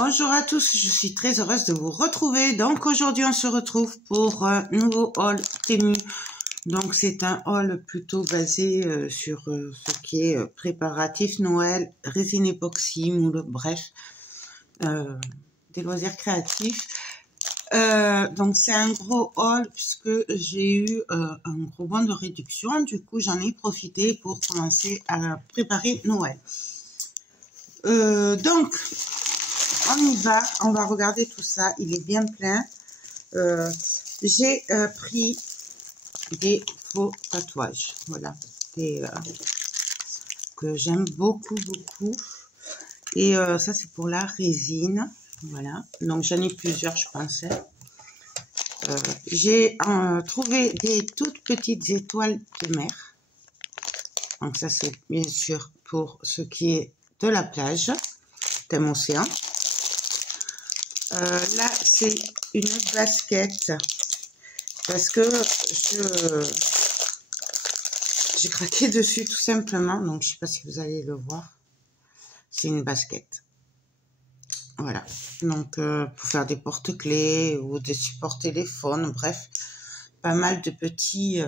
Bonjour à tous, je suis très heureuse de vous retrouver. Donc aujourd'hui on se retrouve pour un nouveau haul Temu. Donc c'est un haul plutôt basé sur ce qui est préparatif Noël, résine époxy, moule, bref, des loisirs créatifs. Donc c'est un gros haul puisque j'ai eu un gros bon de réduction. Du coup j'en ai profité pour commencer à préparer Noël. Donc on y va, on va regarder tout ça, il est bien plein. J'ai pris des faux tatouages, voilà, que j'aime beaucoup. Et ça c'est pour la résine, voilà, donc j'en ai plusieurs je pensais. J'ai trouvé des toutes petites étoiles de mer, donc ça c'est bien sûr pour ce qui est de la plage, thème océan. Là, c'est une basket parce que j'ai craqué dessus tout simplement. Donc, je sais pas si vous allez le voir. C'est une basket. Voilà. Donc, pour faire des porte-clés ou des supports téléphones, bref, pas mal de petits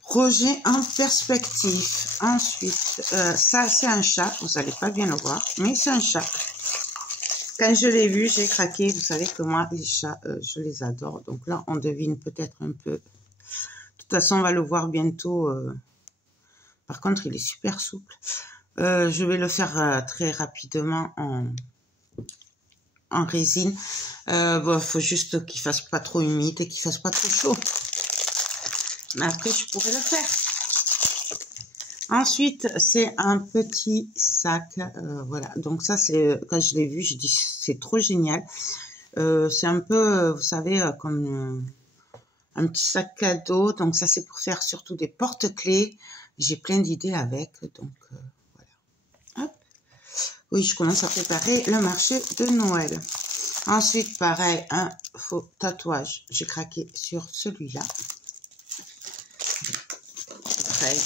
projets en perspective. Ensuite, ça, c'est un chat. Vous n'allez pas bien le voir, mais c'est un chat. Quand je l'ai vu, j'ai craqué. Vous savez que moi, les chats, je les adore. Donc là, on devine peut-être un peu. De toute façon, on va le voir bientôt. Par contre, il est super souple. Je vais le faire très rapidement en résine. Bon, faut juste qu'il fasse pas trop humide et qu'il fasse pas trop chaud. Mais après, je pourrais le faire. Ensuite, c'est un petit sac, voilà. Donc ça, c'est quand je l'ai vu, j'ai dit c'est trop génial. C'est un peu, vous savez, comme un petit sac cadeau. Donc ça, c'est pour faire surtout des porte-clés. J'ai plein d'idées avec, donc voilà. Hop. Oui, je commence à préparer le marché de Noël. Ensuite, pareil, un faux tatouage. J'ai craqué sur celui-là. Pareil.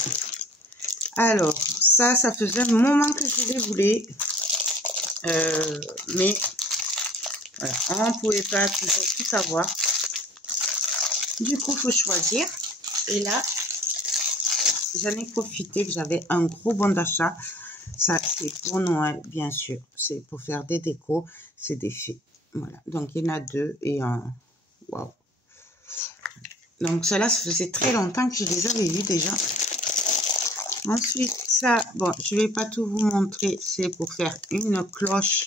Alors, ça faisait un moment que je les voulais. Mais voilà, on ne pouvait pas toujours tout avoir. Du coup, il faut choisir. Et là, j'en ai profité que j'avais un gros bon d'achat. Ça, c'est pour Noël, bien sûr. C'est pour faire des décos. C'est des fées. Voilà. Donc, il y en a deux et un. Waouh. Donc, cela, ça faisait très longtemps que je les avais vus déjà. Ensuite, ça, bon, je vais pas tout vous montrer. C'est pour faire une cloche.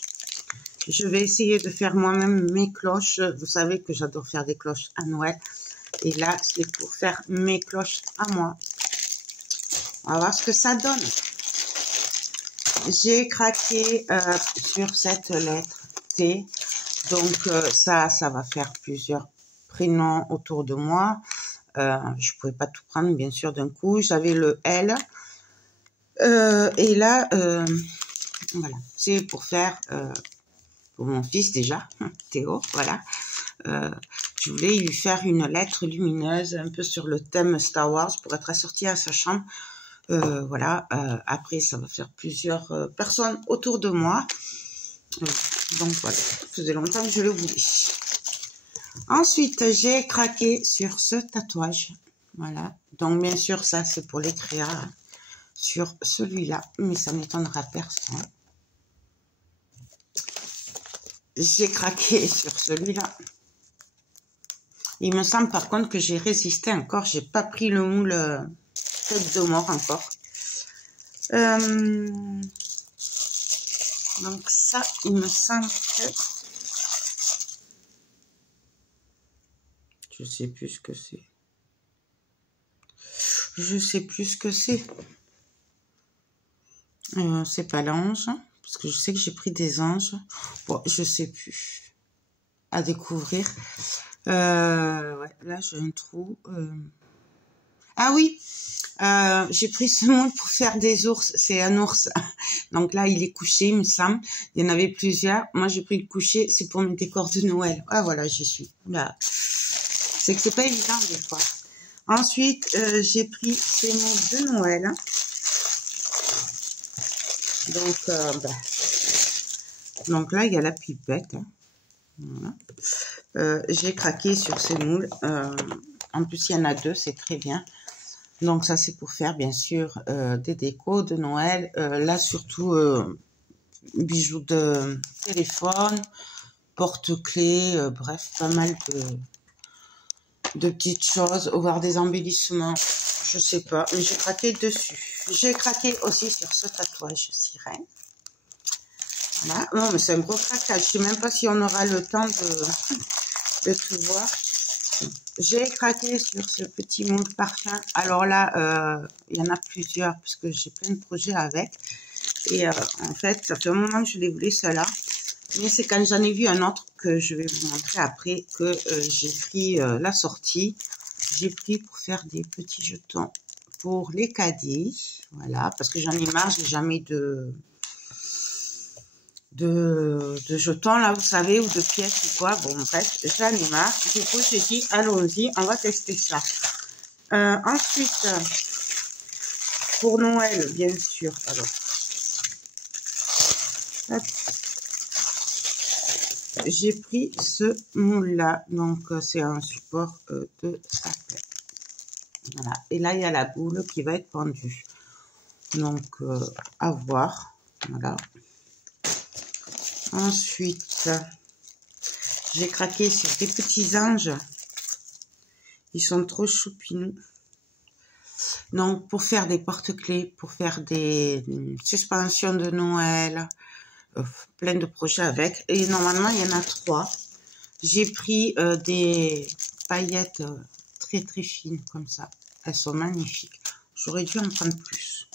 Je vais essayer de faire moi-même mes cloches. Vous savez que j'adore faire des cloches à Noël. Et là, c'est pour faire mes cloches à moi. On va voir ce que ça donne. J'ai craqué sur cette lettre T. Donc, ça va faire plusieurs prénoms autour de moi. Je pouvais pas tout prendre, bien sûr, d'un coup. J'avais le L. Et là, voilà. C'est pour faire... pour mon fils déjà, Théo, voilà. Je voulais lui faire une lettre lumineuse, un peu sur le thème Star Wars, pour être assortie à sa chambre. Voilà, après ça va faire plusieurs personnes autour de moi. Donc voilà, ça faisait longtemps que je le voulais. Ensuite, j'ai craqué sur ce tatouage. Voilà, donc bien sûr, ça c'est pour les créas sur celui-là, mais ça n'étonnera personne. J'ai craqué sur celui-là. Il me semble par contre que j'ai résisté encore. J'ai pas pris le moule tête de mort encore. Donc ça, il me semble que... Je sais plus ce que c'est. Je sais plus ce que c'est. C'est pas l'ange. Parce que je sais que j'ai pris des anges. Bon, je sais plus. À découvrir. Ouais, là, j'ai un trou. Ah oui, j'ai pris ce moule pour faire des ours. C'est un ours. Donc là, il est couché, il me semble. Il y en avait plusieurs. Moi, j'ai pris le coucher. C'est pour mes décors de Noël. Ah, voilà, j'y suis. Là. C'est que c'est pas évident, des fois. Ensuite, j'ai pris ces moules de Noël. Donc, Donc là, il y a la pipette. Hein. Voilà. J'ai craqué sur ces moules. En plus, il y en a 2, c'est très bien. Donc ça, c'est pour faire, bien sûr, des décos de Noël. Là, surtout, bijoux de téléphone, porte-clés, bref, pas mal de petites choses, voire des embellissements. Je sais pas, mais j'ai craqué dessus. J'ai craqué aussi sur ce tatouage sirène. Voilà. Non, mais c'est un gros craquage. Je sais même pas si on aura le temps de tout voir. J'ai craqué sur ce petit moule parfum. Alors là, il y en a plusieurs puisque j'ai plein de projets avec. Et en fait, ça fait un moment que je les voulais ceux-là. Mais c'est quand j'en ai vu un autre que je vais vous montrer après que j'ai pris la sortie. J'ai pris pour faire des petits jetons pour les caddies. Voilà, parce que j'en ai marre, j'ai jamais de jetons là, vous savez, ou de pièces ou quoi. Bon, bref, j'en ai marre. Du coup, j'ai dit, allons-y, on va tester ça. Ensuite, pour Noël, bien sûr. Alors, j'ai pris ce moule-là. Donc, c'est un support de sapin. Voilà. Et là, il y a la boule qui va être pendue. Donc, à voir. Voilà. Ensuite, j'ai craqué sur des petits anges. Ils sont trop choupinous. Donc, pour faire des porte-clés, pour faire des suspensions de Noël, plein de projets avec. Et normalement, il y en a 3. J'ai pris des paillettes très très fines comme ça. Elles sont magnifiques. J'aurais dû en prendre plus.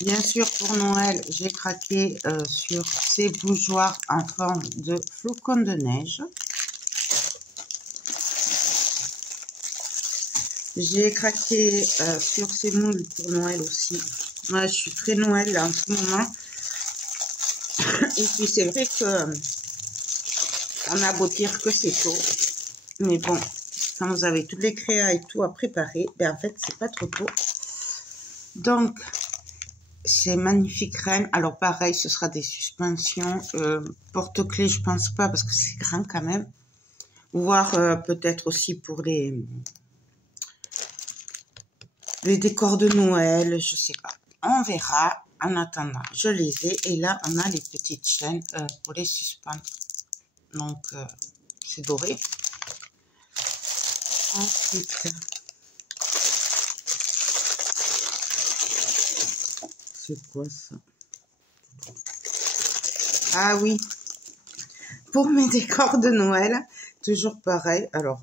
Bien sûr, pour Noël, j'ai craqué sur ces bougeoirs en forme de flocons de neige. J'ai craqué sur ces moules pour Noël aussi. Moi, je suis très Noël là, en ce moment. Et puis, c'est vrai que on a beau dire que c'est tôt. Mais bon, quand vous avez toutes les créas et tout à préparer, ben en fait, c'est pas trop tôt. Donc, c'est magnifique reine. Alors, pareil, ce sera des suspensions. Porte-clés, je pense pas, parce que c'est grand quand même. Voire peut-être aussi pour les décors de Noël, je sais pas. On verra. En attendant, je les ai. Et là, on a les petites chaînes pour les suspendre. Donc, c'est doré. Ensuite, c'est quoi ça? Ah oui, pour mes décors de Noël, toujours pareil. Alors,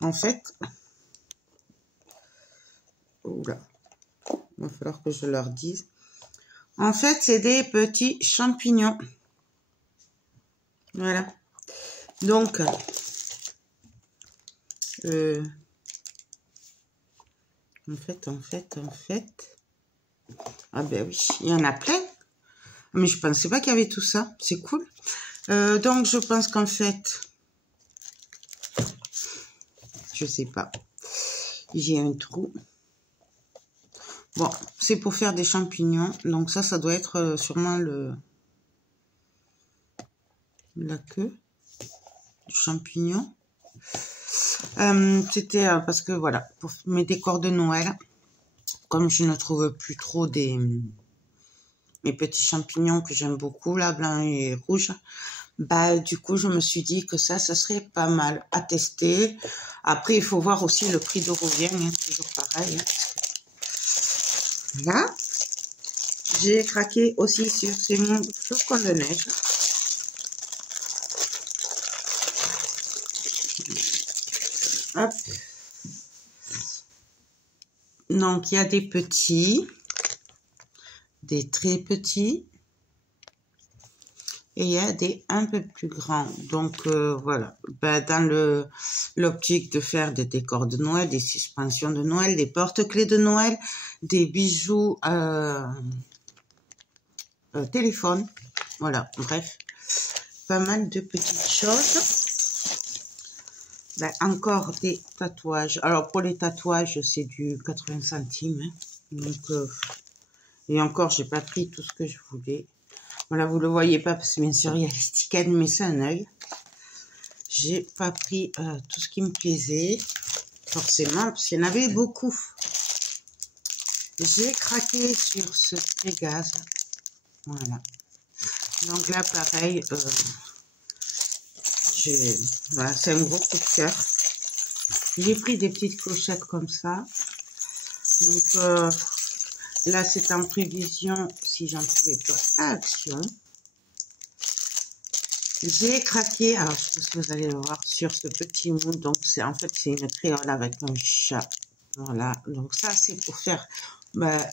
en fait, oula, il va falloir que je leur dise. En fait, c'est des petits champignons. Voilà. Donc, en fait. Ah ben oui, il y en a plein. Mais je pensais pas qu'il y avait tout ça. C'est cool. Donc, je pense qu'en fait, je sais pas. J'ai un trou. Bon, c'est pour faire des champignons. Donc ça doit être sûrement la queue du champignon. C'était parce que voilà, pour mes décors de Noël, comme je ne trouve plus trop mes petits champignons que j'aime beaucoup, là, blanc et rouge, bah du coup je me suis dit que ça serait pas mal à tester. Après, il faut voir aussi le prix de revient, hein, toujours pareil. Hein. Là, j'ai craqué aussi sur ces flocons de neige. Hop. Donc, il y a des petits, des très petits, et il y a des un peu plus grands. Donc, voilà. Ben, dans l'optique de faire des décors de Noël, des suspensions de Noël, des porte-clés de Noël, des bijoux téléphone. Voilà, bref. Pas mal de petites choses. Ben, encore des tatouages. Alors, pour les tatouages, c'est du 80 centimes. Hein. Donc, et encore, j'ai pas pris tout ce que je voulais. Voilà, vous le voyez pas parce que bien sûr il y a l'étiquette, mais c'est un œil. J'ai pas pris tout ce qui me plaisait, forcément, parce qu'il y en avait beaucoup. J'ai craqué sur ce Pégase. Voilà. Donc là, pareil, voilà, c'est un gros coup de cœur. J'ai pris des petites clochettes comme ça. Donc là, c'est en prévision si j'en trouvais pas à Action. J'ai craqué, alors je pense que vous allez le voir, sur ce petit moule. Donc c'est en fait c'est une créole avec un chat. Voilà, donc ça c'est pour faire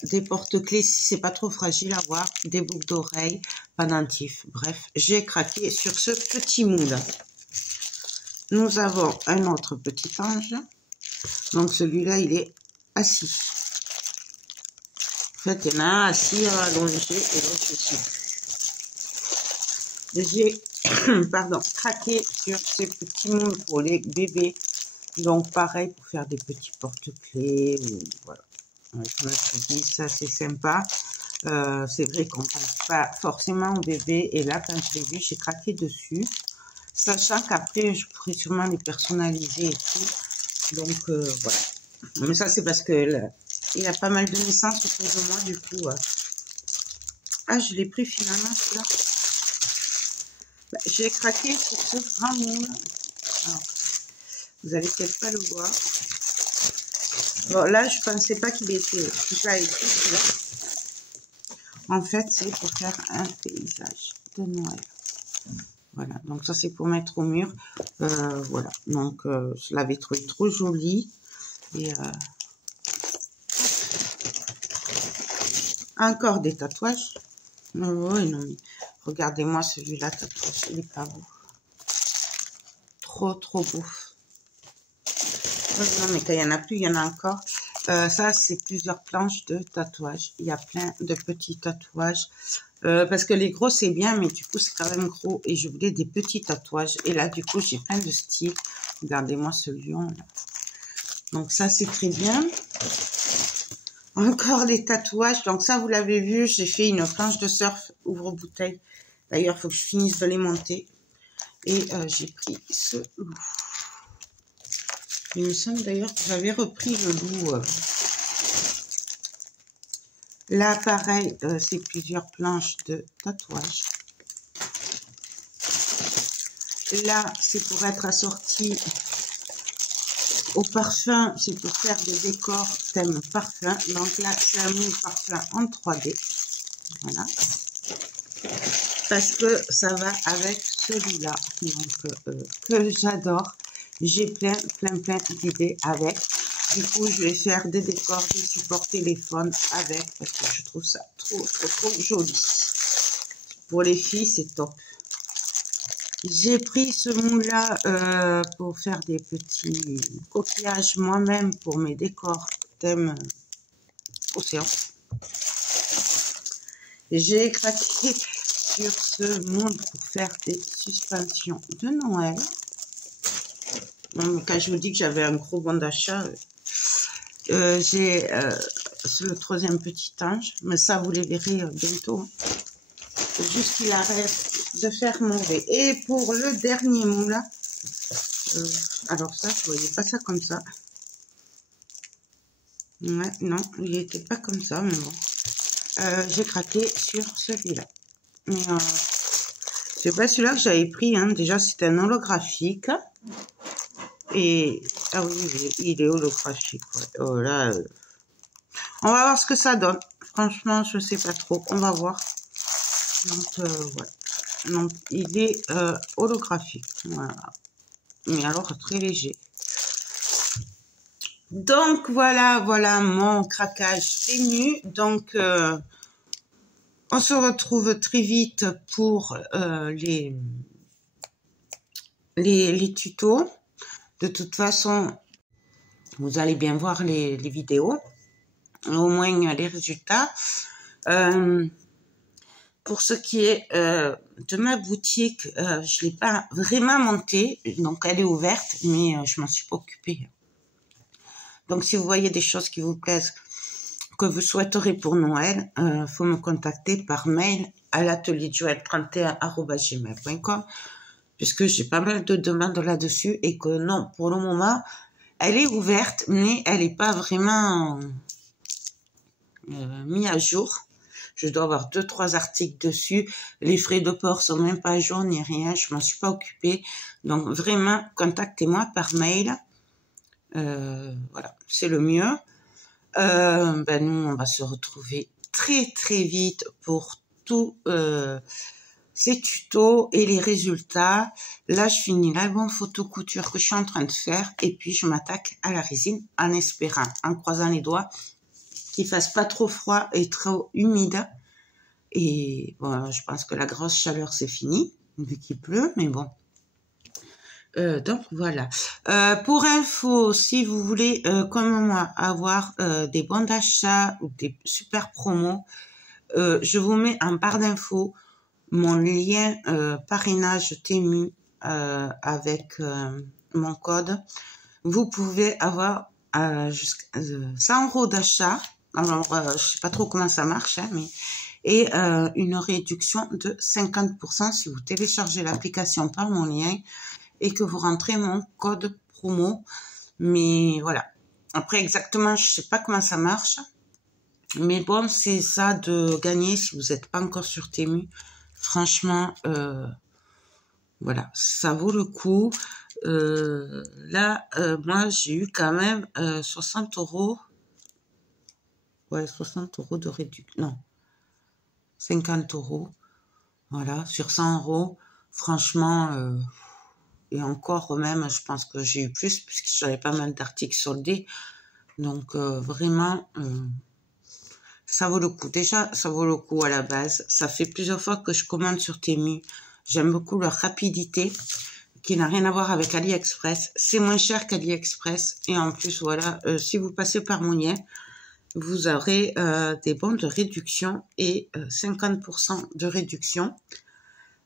des porte-clés si c'est pas trop fragile à voir, des boucles d'oreilles, pendentifs. Bref, j'ai craqué sur ce petit moule. Nous avons un autre petit ange. Donc celui-là il est assis. En fait, il y en a un assis, allongé et l'autre dessus. J'ai pardon, craqué sur ces petits moules pour les bébés. Donc pareil pour faire des petits porte-clés. Voilà. Comme je dis, ça c'est sympa. C'est vrai qu'on ne pense pas forcément au bébé. Et là, quand je l'ai vu, j'ai craqué dessus. Sachant qu'après, je pourrais sûrement les personnaliser et tout. Donc voilà. Mais ça c'est parce que il y a pas mal de naissances autour de moi. Du coup, ah, je l'ai pris finalement celui-là. J'ai craqué sur ce grand moule. Alors, vous allez peut-être pas le voir. Bon, là, je pensais pas qu'il était déjà écrit celui-là. En fait, c'est pour faire un paysage de Noël. Voilà, donc ça, c'est pour mettre au mur. Voilà, donc je l'avais trouvé trop joli. Et encore des tatouages. Oui, non, mais regardez-moi celui-là, tatouage, il est pas beau. Trop beau. Non, mais quand il y en a plus, il y en a encore. Ça, c'est plusieurs planches de tatouages. Il y a plein de petits tatouages. Parce que les gros, c'est bien, mais du coup, c'est quand même gros. Et je voulais des petits tatouages. Et là, du coup, j'ai plein de styles. Regardez-moi ce lion, là. Donc ça, c'est très bien. Encore des tatouages. Donc ça, vous l'avez vu, j'ai fait une planche de surf ouvre-bouteille. D'ailleurs, il faut que je finisse de les monter. Et j'ai pris ce loup. Il me semble d'ailleurs que j'avais repris le loup. Là, pareil, c'est plusieurs planches de tatouage. Là, c'est pour être assorti au parfum. C'est pour faire des décors thème parfum. Donc là, c'est un moule parfum en 3D. Voilà. Parce que ça va avec celui-là. Donc, que j'adore. J'ai plein d'idées avec. Du coup, je vais faire des décors, des supports téléphones avec, parce que je trouve ça trop joli. Pour les filles, c'est top. J'ai pris ce moule-là pour faire des petits coquillages moi-même pour mes décors thème océan. J'ai craqué sur ce moule pour faire des suspensions de Noël. Quand je vous dis que j'avais un gros bon d'achat, j'ai le troisième petit ange, mais ça vous les verrez bientôt. C'est juste qu'il arrête de faire mauvais. Et pour le dernier moule là, alors ça, vous voyez pas ça comme ça. Ouais, non, il n'était pas comme ça, mais bon. J'ai craqué sur celui-là. Mais c'est pas celui-là que j'avais pris, hein. Déjà, c'est un holographique. Et, ah oui, il est holographique. Ouais. Oh là, on va voir ce que ça donne. Franchement, je sais pas trop. On va voir. Donc, voilà. Donc, il est holographique. Voilà. Mais alors, très léger. Donc, voilà mon craquage ténu. Donc, on se retrouve très vite pour les tutos. De toute façon, vous allez bien voir les vidéos, au moins les résultats. Pour ce qui est de ma boutique, je l'ai pas vraiment montée, donc elle est ouverte, mais je m'en suis pas occupée. Donc si vous voyez des choses qui vous plaisent, que vous souhaiterez pour Noël, faut me contacter par mail à l'atelier joël31@gmail.com, puisque j'ai pas mal de demandes là-dessus et que non, pour le moment, elle est ouverte, mais elle n'est pas vraiment mise à jour. Je dois avoir 2-3 articles dessus. Les frais de port sont même pas à jour ni rien. Je m'en suis pas occupée. Donc vraiment, contactez-moi par mail. Voilà, c'est le mieux. Nous, on va se retrouver très très vite pour tous ces tutos et les résultats. Là, je finis l'album photo couture que je suis en train de faire et puis je m'attaque à la résine en espérant, en croisant les doigts, qu'il fasse pas trop froid et trop humide. Et bon, je pense que la grosse chaleur c'est fini vu qu'il pleut, mais bon. Donc voilà. Pour info, si vous voulez, comme moi, avoir des bons d'achat ou des super promos, je vous mets en barre d'infos mon lien parrainage Temu avec mon code. Vous pouvez avoir jusqu'à 100 € d'achat. Alors, je sais pas trop comment ça marche, hein, mais et une réduction de 50% si vous téléchargez l'application par mon lien et que vous rentrez mon code promo. Mais voilà. Après, exactement, je sais pas comment ça marche. Mais bon, c'est ça de gagner si vous n'êtes pas encore sur Temu. Franchement, voilà, ça vaut le coup. Là, moi, j'ai eu quand même 60 €. Ouais, 60 € de réduction. Non, 50 €. Voilà, sur 100 €. Franchement, et encore même, je pense que j'ai eu plus puisque j'avais pas mal d'articles soldés. Donc, vraiment, ça vaut le coup. Déjà, ça vaut le coup à la base. Ça fait plusieurs fois que je commande sur Temu. J'aime beaucoup leur rapidité, qui n'a rien à voir avec AliExpress. C'est moins cher qu'AliExpress. Et en plus, voilà, si vous passez par mon lien, vous aurez des bons de réduction et 50% de réduction.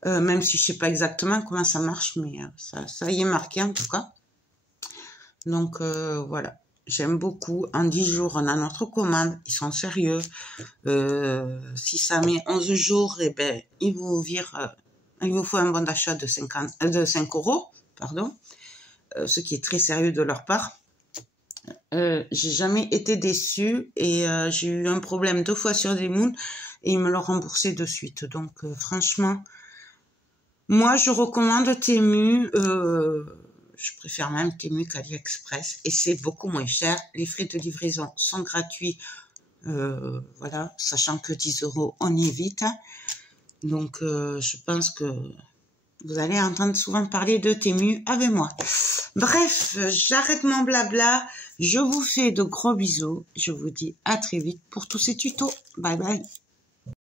Même si je sais pas exactement comment ça marche, mais ça y est marqué en tout cas. Donc voilà, j'aime beaucoup. En 10 jours, on a notre commande. Ils sont sérieux. Si ça met 11 jours, eh ben, ils vous virent, il vous faut un bon d'achat de 5 €, pardon. Ce qui est très sérieux de leur part. J'ai jamais été déçue et j'ai eu un problème 2 fois sur des moons et ils me l'ont remboursé de suite. Donc franchement, moi je recommande Temu. Je préfère même Temu qu'AliExpress et c'est beaucoup moins cher. Les frais de livraison sont gratuits. Voilà, sachant que 10 €, on y est vite. Donc je pense que vous allez entendre souvent parler de Temu avec moi. Bref, j'arrête mon blabla. Je vous fais de gros bisous. Je vous dis à très vite pour tous ces tutos. Bye bye.